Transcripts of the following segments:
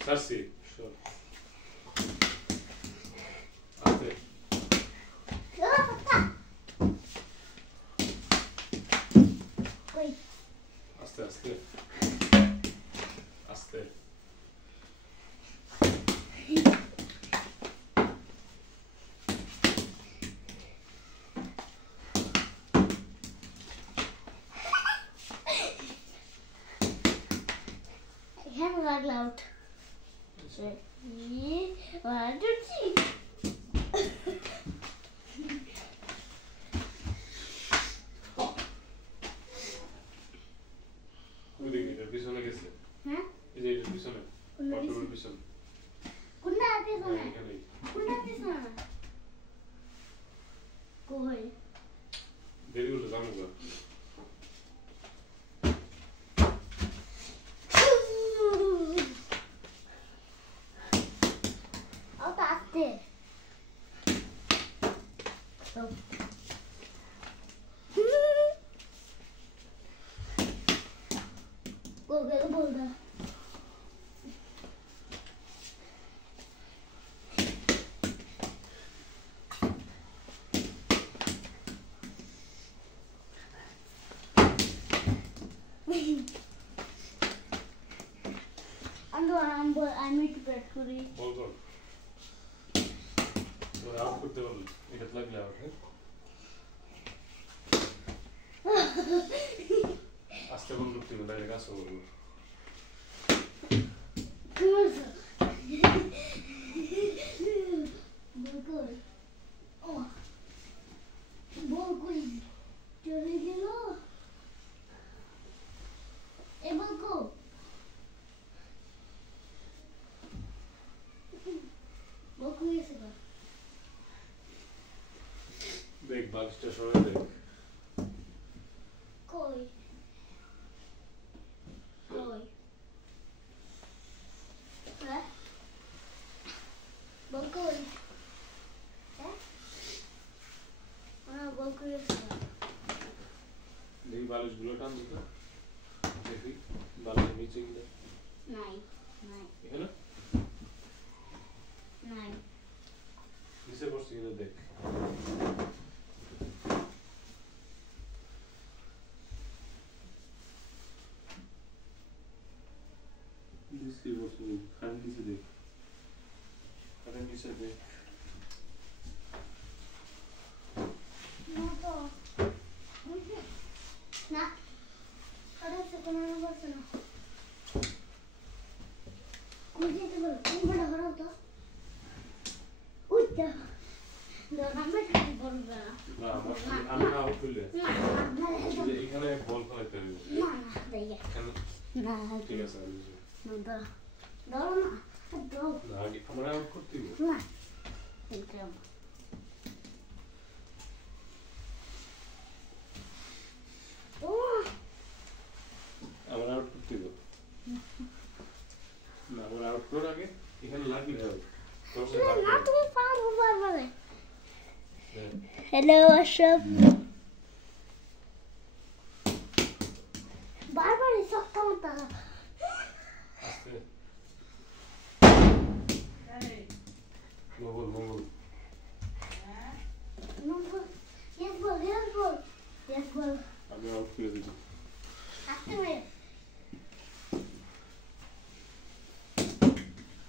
Sarsi. Sure. Aste. Aste, aste. Aste. Loud. One, two, three. Udah pisone gese. Hah? Ini pisone. Motor pisone. Kunda pisone. Kunda pisone. Koi. Deri holo jamuga. I need to get curry. Hold on. What out করতে পারলে এটা লাগলে আমাকে আস্তে বন্ধ করতে হবে ডাইরেক্ট আসো বলবো চলে গেল এবার গো দেখ বালিশটা সরাই দেখ কই কই হ্যাঁ বল কই হ্যাঁ বল কই দেখি বালিশগুলো টান দিতে দেখি বালিশের নিচে গিয়ে নাই নাই এখানে নাই নিচে বসছে কিনা দেখ নিচে বসছে খালি নিচে দেখ খালি নিচে দেখ না আরে সে কোনো বসে না কোন যেতে বল কোন বড় হলো তো উঠতে আমরা খালি বলবো না আমি না খুললে এখানে বল ফেলাইতে হবে না না ভাইয়া না ঠিক আছে না দাও না দাও না আগে আমরা আউট করতে হবে না একদম ও আমরা আউট করতে হবে না আমরা আউট করার আগে এখানে লাগলে হবে না তুমি পারো বারবার হ্যালো আশরাফ বারবার সক্কা মত আস্তে মোগল মোগল yes ball আমি আউট করে দিই আস্তে মেরে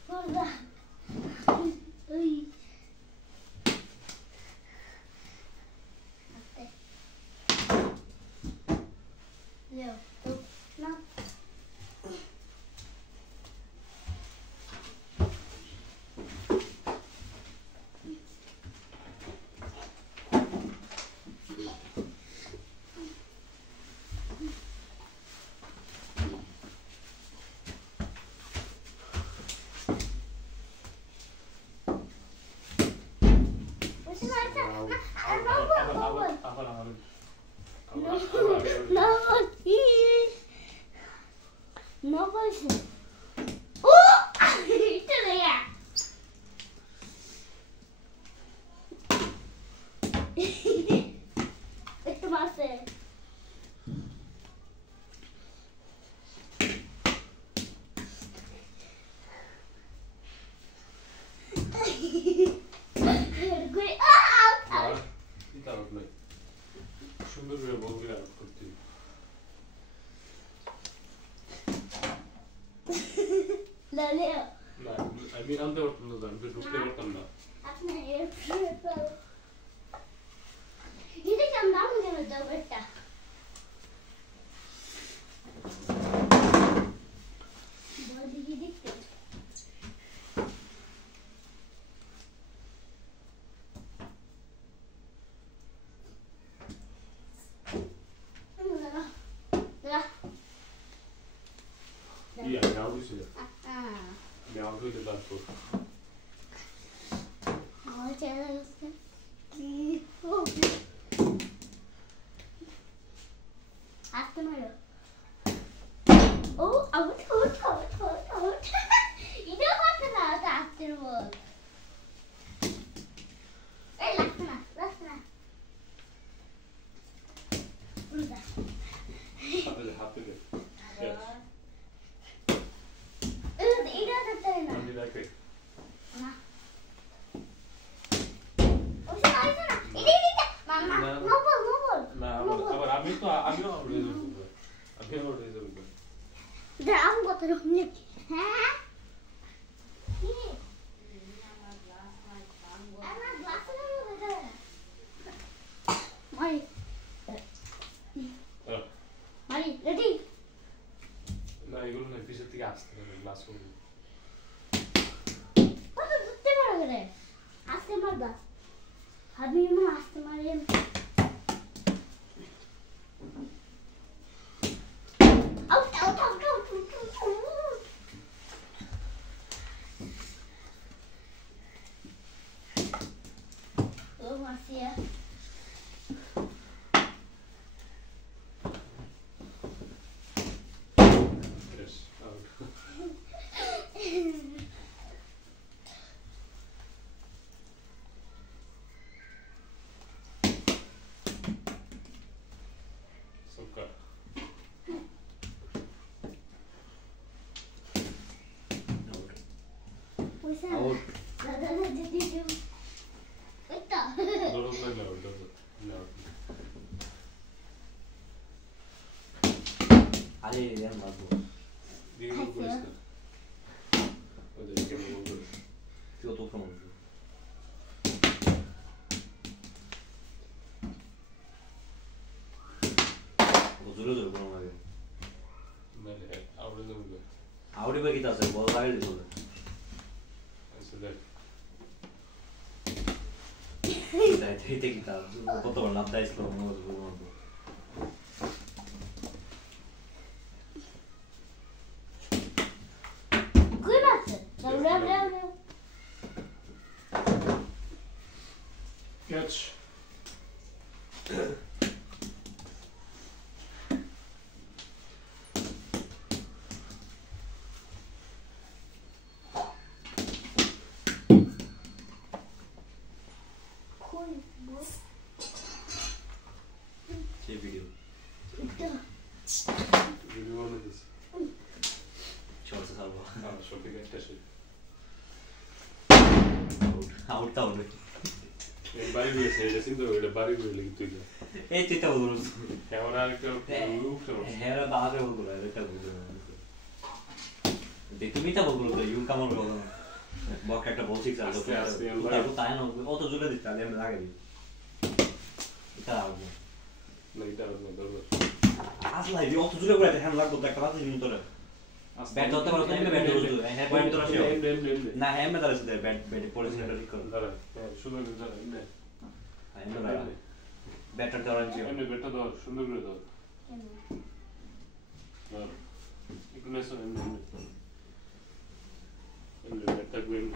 বলবা ওই আস্তে লেও তো না No voice. Oh! Chale ya. একটু মাসে দাঁড়িয়ে না আমি আনতে পারতাম না, আমি তো ঢুকতে পারতাম না। আপনি দিদি কেমন দাম কেন দাও একটা বল দিদি দেখতে ই আমি আউট হয়েছিল, আমি আউট হইতে তারপর আমার চেহারা হচ্ছে কি আসতে মারো ও out out out out out এটা করতে না তো আসতে বল এই লাগছে না উল্টা হাতে দে এটা করতে না আমি রাখে না ও সাইছে না এটা মামা মোবল না আবার আমিও আউট হয়ে যাব, আমি আউট হয়ে যাব। দাম কত রকম নাকি হ্যাঁ কি আমার গ্লাস না মারি মারি রেডি না এগুলো না পিছের থেকে আসতে হবে, গ্লাস করবো। কত ধরতে পারো করে আসতে মারবা আমি মা আসতে মারি আউট আউট আউট আউট ও মাসিয়া Yes, out. Sokka. পয়সা আউট দাদা যদি দিও ওইটা Dorog na out, dorog. Out. আরে রে মারবো দিয়ে গেল করিস না। ওদের কেমন বলবো? তুই কত প্রমাণ জোরে জোরে প্রমাণ লাগে মানে out হয়ে যাবে। আউটে বাকি আছে বল লাগাইলে চলে আচ্ছা দেখ। এইটা কি তা কতবার লাভ দাইছিল মনে করবো কই আছে দাও Catch. কই বল সেই ভিডিও এটা Video on this. চলছে সারবো Shopping একটা সে। আউট তা হবে এই বাড়ি দিয়েছে, এটা কিন্তু ওইটা বাড়ি করে লিখে তুই যা। এই চিন্তা বলবো কেমন আর একটা উঠছে না। হ্যাঁ বাজে বলবো এটা বলবো তুমি তা বলবো ইউ কামন বলবো বক একটা বল ঠিক আছে আস্তে আস্তে তারপর তাই না অত জোরে দিতে আমি লাগে দিই এটা আউট না এটা আর না দরবার। আসলে অত জোরে করে হ্যান্ড লাগতো একটা বাজে দিন তোরা ব্যাট ধরতে পারো না ব্যাট ধরতে হ্যাঁ পয়েন্ট তোরা শেও না হ্যাঁ মে দাঁড়াছে ব্যাট ব্যাট পলিসিটা ঠিক করো দাঁড়া, সুন্দর করে দাঁড়া, এমনি। হ্যাঁ মে দাঁড়া ব্যাটার ধরান ছিল এমনি বেটটা ধর, সুন্দর করে ধর। ধর। একটু নেসো, এমনি, এমনি। এমনি, বেটটা করে এমনি।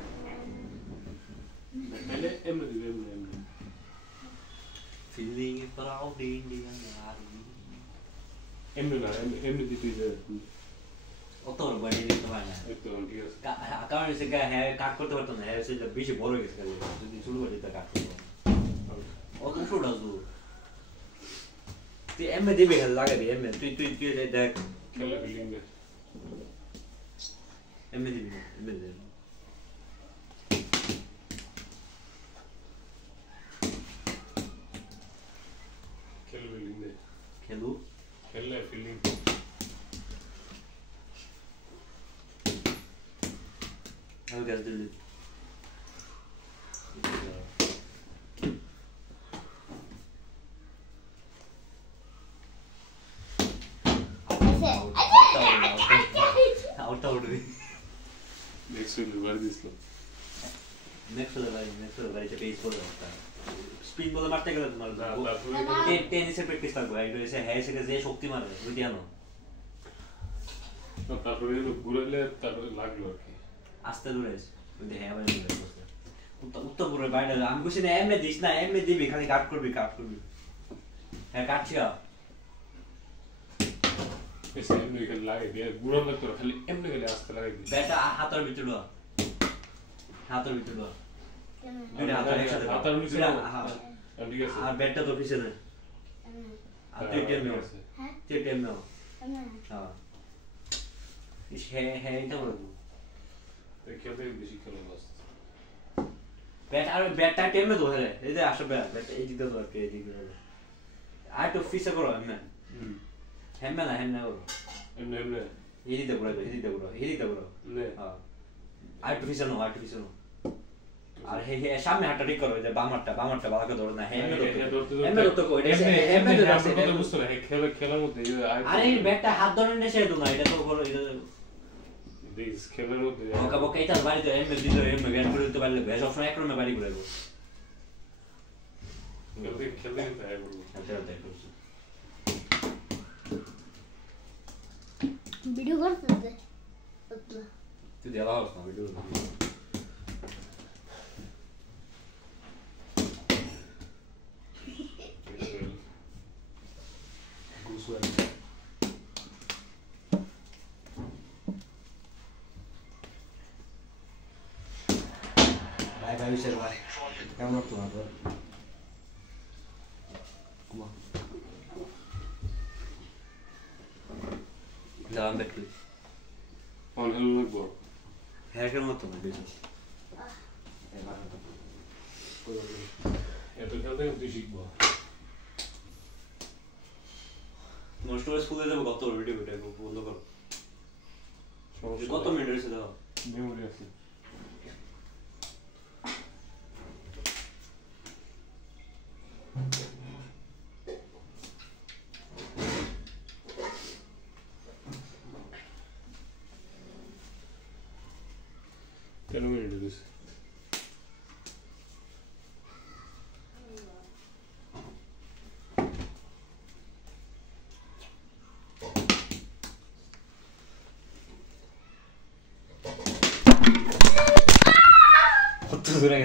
এমনি, এমনি দিবি, এমনি, এমনি। ফিলিং প্রাউড ইন্ডিয়ান আর্মি এমনি না, এমনি দিবি যে, অত বড় বডি দিতে পারে না একটু ঠিক আছে। কারণ এসে হ্যাঁ কাট করতে পারতো না হ্যাঁ সেটা বেশি বড় হয়ে গেছে যদি শুরু করে দিতে কাট করতো অত উঠো ডাজু তুই এমএ দিবি খেলে লাগাবি এমএ তুই তুই তুই দেখ খেলা ফিল্ডিং দে। এমএ দিবি না এমএ দিবি খেলা ফিল্ডিং দে। খেলু খেললে fielding. How does the out out next week where this lo next level এটা পেজ করে দাও স্পিন বলে মারতে গেলে তোমার টেনিসের প্র্যাকটিস লাগবে এটা এসে হ্যাঁ সেটা যে শক্তি মারে বুঝি জানো তারপরে ঘুরাইলে তারপরে লাগলো আর কি আস্তে দূরে বুঝি হ্যাঁ মানে উত্তর পুরো বাইরে আমি কইছি না এমনি দিস না এমনি দিবি খালি কাট করবি হ্যাঁ কাটছি এসে এমনি খালি লাগে দিয়ে ঘুরান লাগতো খালি এমনি খালি আস্তে লাগে ব্যাটা হাতের ভিতরে হাতের নিচে ঠিক আছে আর ব্যাটটা তো পিছনে আর টিএম নাও টিএম নাও হ্যাঁ এটা বলবো খেলতে বেশি খেলো বাস ব্যাটটা টিএমে তো হলে এই যে আসো ব্যাট এই দিকে তো এই দিকে আর তো ফিসে করো হ্যাঁ না করো এমনি এই দিকে করো নে আর তো ফিসে নাও আর হে সামনে হাতটা ঠিক করো যে বাম হাতটা ভালো করে ধরো না হেমে তো কই হেমে তো আছে এটা বুঝছো না খেলার মধ্যে আরে ব্যাটটা হাত ধরে নেছে তো না এটা তো করো এটা দিস খেলার মধ্যে ওকে এটা বাড়ি তো হেমে দিলো হেমে জ্ঞান করে তো পারলে বেশ সবসময় এক রুমে বাড়ি ঘুরাইবো খেলতে তাই বলবো ভিডিও করতে তুই দেওয়া হস না ভিডিও ভাই বিশের ভাই কেমন তোমার যাওয়ান দেখলি অন হেল লাগবো হ্যাঁ কেমন তোমার বিশেষ এত খেলতে তুই শিখবো নষ্ট করে স্কুলে যাবো কত ভিডিও বন্ধ করো কত মিনিট হয়েছে দাও মেমোরি আছে কেন মিনিট হয়েছে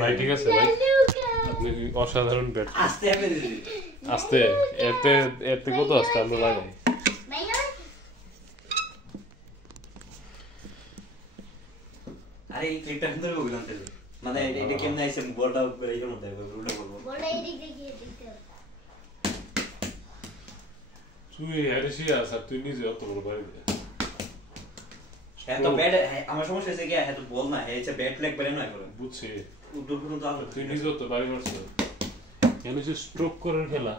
ভাই ঠিক আছে ভাই আপনি অসাধারণ ব্যাট আস্তে এতে কত আস্তে আমরা লাগাই আরে এই ক্লিপটা সুন্দর হবে গান থেকে মানে এটা কেমনে আইছে বলটা এইটার মধ্যে উল্টা করব বলটা এদিক দিয়ে দিতে হবে তুই হেরেছি আছে তুই নিজে অত বড় বাড়ি দে হ্যাঁ তো ব্যাট আমার সমস্যা হচ্ছে কি হ্যাঁ তো বল না হ্যাঁ এটা ব্যাট লেগ বেরে না করে বুঝছি উদ্দূর পর্যন্ত আসলে তুই নিজে তো বাড়ি মারছ এমনি যে স্ট্রোক করার খেলা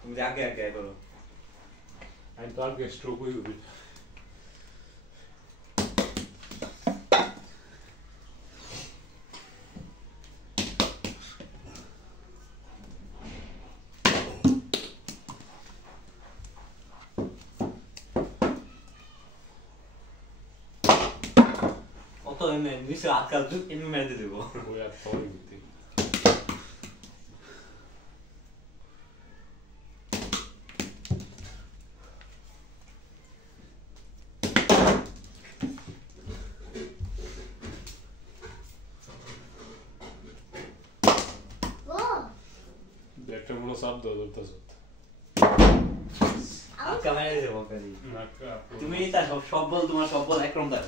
তুমি আগে করো আমি তো আগে স্ট্রোক হয়ে গেছি তো এমনি নিচে আটকাল এমনি মেরে দেবো ওই আর পাওয়াই দিতে ব্যাটটা মনে সাপ দাও ধরতেছ আটকা মেরে দেবো তুমি তা সব বল তোমার সব বল একরকম দাও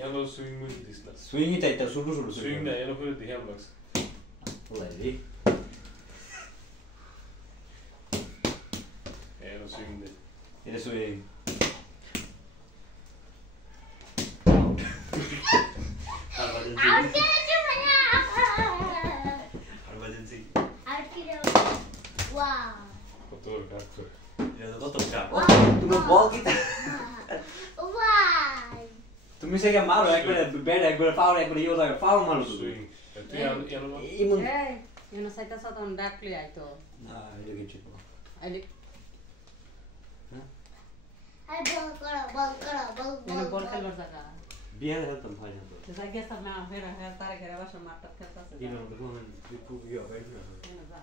Hello, swing me this last. Swing it at the sulu. Swing na, yan ako yung diham lags. Ready? Yan ang swing din. It is swing. বল কি Why? তুমি সেকে মারো একবারে ব্যাট একবারে ফাউল একবারে ইও লাগে ফাউল মারো সুইং তুই এনো ইমন এই ইনো সাইতা সাতন ডাকলি আইতো না এটা কিছু আইলি I ball ইনো বল খেলবার জায়গা বিয়ার হেলতাম হয় না তো জায়গা সব না হেরা হেরা তারে ঘেরা বাসা মারটা খেলতাছে ইনো তো কোন টুকু গিয়া বাইক না ইনো যা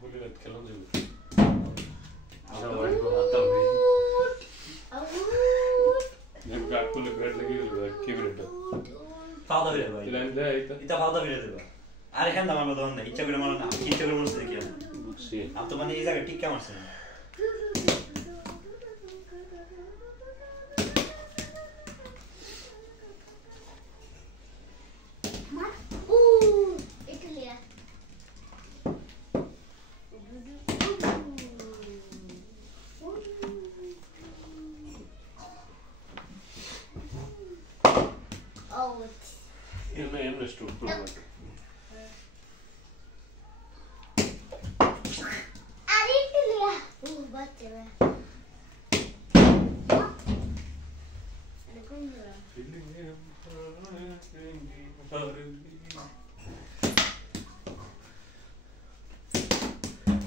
গুলি রাত খেলন যাবে আচ্ছা ওই তো হাতটা হই এক গাট করলে ব্যাট লাগি গেল কি ব্যাট ফাউল হয়ে ভাই লাইন দে আইতা এটা ফাউল হয়ে যাবে আরে হ্যাঁ দাম আমার দোন না ইচ্ছা করে মারো না ইচ্ছা করে মারছে দেখি বুঝছি আমি তো মানে এই জায়গায় ঠিক কেমন আছে Italy. Out. এমনে স্টুড প্রবলেম Italy. Batte.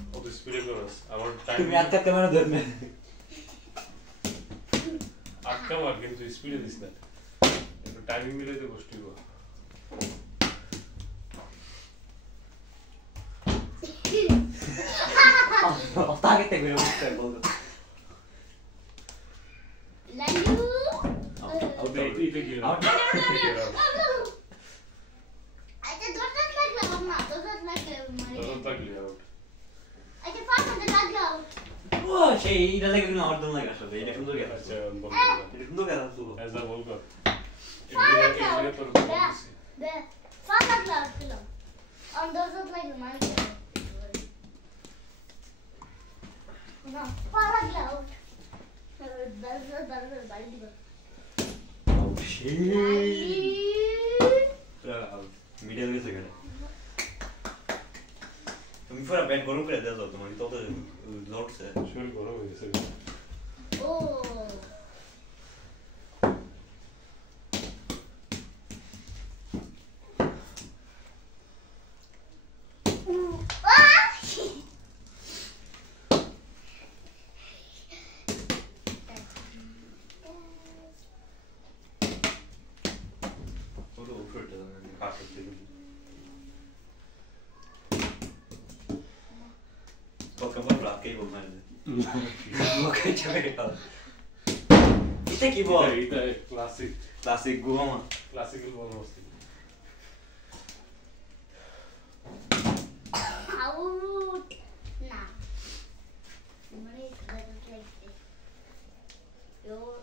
ও তো স্পিডে করস আমার টাইম তুমি আটকা ক্যামেরা ধরবে আটকা মার কিন্তু স্পিডে দিস না একটু টাইমিং মিলাইতে বসতি গো তাকে তে করে বুঝতে বলতো Lalu. আউট এটা কি out Acha dotat lagla mamma, dotat lagla mari. তখন থাকলি out Acha papa dotat lagla. ও সেই এটা লাগে না আমার দম লাগে আসলে এটা সুন্দর গেল আচ্ছা বল এটা সুন্দর গেল তো এজা বল কর Papa এগুলো তোর lagla. Be. Papa lagla kilo. On dotat lagla mari. No, papa lagla out. Dar bari diba. সেই মিডিয়াল গেছে গেলে তুমি পুরো ব্যাট গরম করে দাও তোমার তো লড়ছে শরীর গরম হয়ে গেছে Oh. পুরো উঠে কাটতে দিল তোকে বল রাখই বল মানে ওকে চলে গেল এটা কি বল এটা ক্লাসিক ক্লাসিক গোমা ক্লাসিক্যাল বল মস্তি Out. Nah. Money is better like this. Your